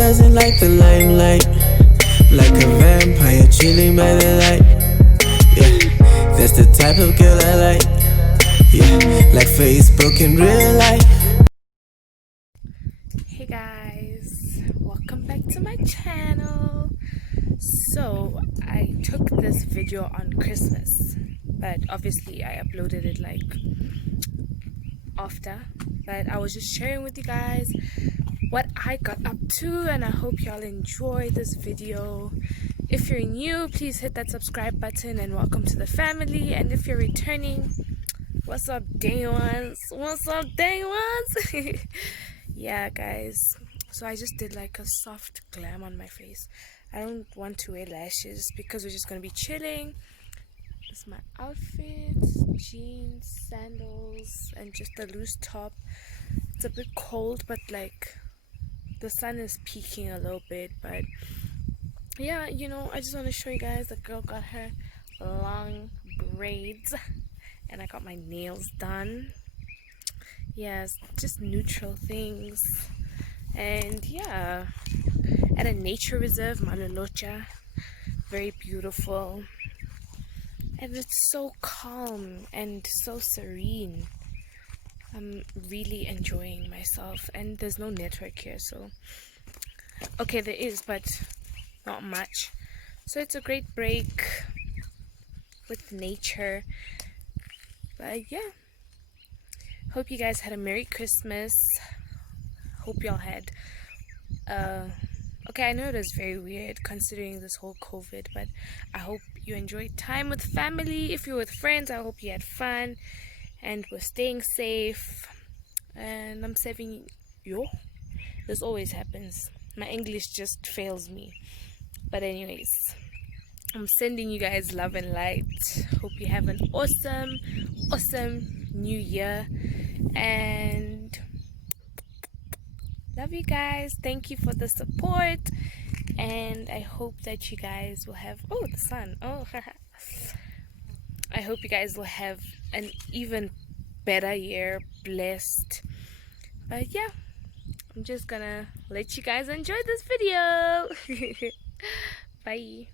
doesn't like the limelight, like a vampire chilling by the light. Yeah, that's the type of girl I like. Yeah, like Facebook in real life. Hey guys, welcome back to my channel. So I took this video on Christmas, but obviously I uploaded it like after, but I was just sharing with you guys what I got up to, and I hope y'all enjoy this video. If you're new, please hit that subscribe button and welcome to the family. And if you're returning, what's up day ones? What's up day ones? Yeah guys, so I just did like a soft glam on my face. I don't want to wear lashes because we're just gonna be chilling. This is my outfit: jeans, sandals, and just a loose top. It's a bit cold, but like the sun is peeking a little bit. But yeah, I just want to show you guys the girl got her long braids and I got my nails done. Yes, just neutral things. And yeah, at a nature reserve, Malolotja, very beautiful, and it's so calm and so serene. I'm really enjoying myself, and there's no network here, so okay, there is, but not much. So it's a great break with nature. But yeah, hope you guys had a Merry Christmas. Hope y'all had okay, I know it was very weird considering this whole COVID, but I hope you enjoyed time with family. If you're with friends, I hope you had fun and were staying safe. And I'm saving you. This always happens. My English just fails me. But anyways, I'm sending you guys love and light. Hope you have an awesome new year. And love you guys. Thank you for the support. And I hope that you guys will have the sun. I hope you guys will have an even better year, blessed. But yeah, I'm just gonna let you guys enjoy this video. Bye.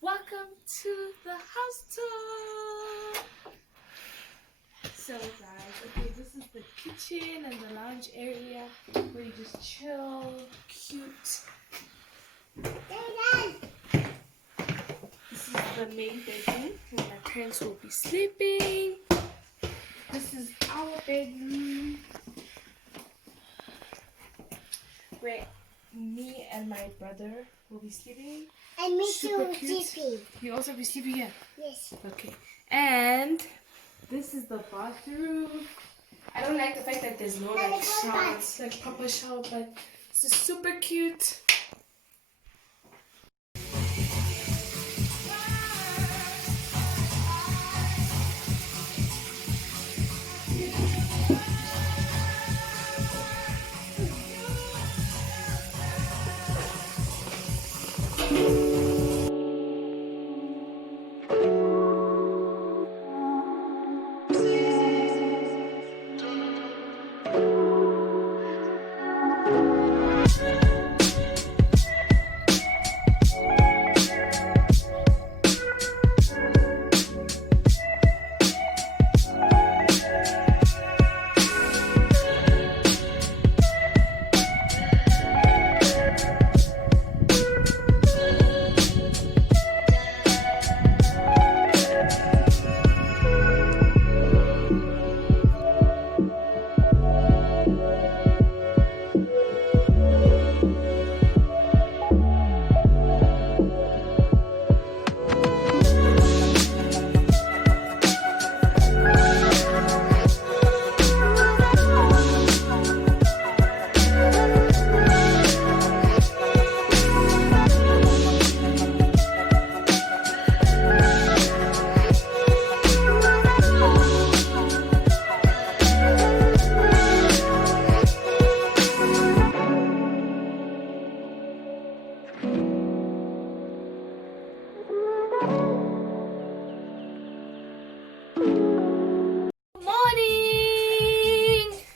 Welcome to the house tour. So guys, okay, this is the kitchen and the lounge area where you just chill, cute. the main bedroom where my parents will be sleeping. This is our bedroom where me and my brother will be sleeping. And me Super too, cute. sleeping. You also be sleeping here? Yes. Okay. And this is the bathroom. I don't like the fact that there's no like shower. It's like proper shower, but this is super cute.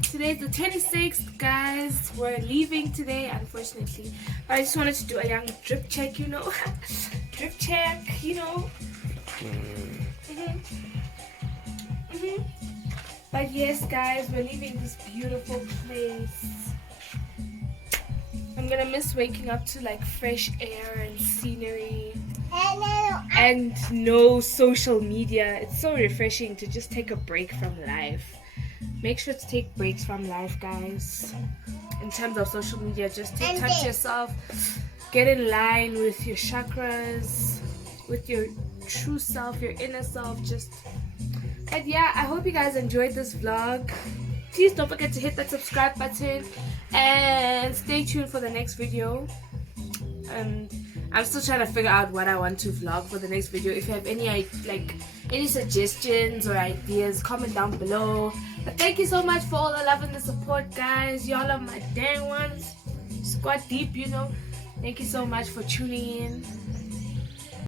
Today's the 26th, guys. We're leaving today, unfortunately. I just wanted to do a young drip check, you know. Drip check, you know. But yes, guys, we're leaving this beautiful place. I'm gonna miss waking up to like fresh air and scenery. And no social media. It's so refreshing to just take a break from life. Make sure to take breaks from life, guys. In terms of social media, just take touch yourself. Get in line with your chakras, with your true self, your inner self. But yeah, I hope you guys enjoyed this vlog. Please don't forget to hit that subscribe button and stay tuned for the next video. I'm still trying to figure out what I want to vlog for the next video. If you have any suggestions or ideas, comment down below. But thank you so much for all the love and the support, guys. Y'all are my dang ones. Squad deep, you know. Thank you so much for tuning in.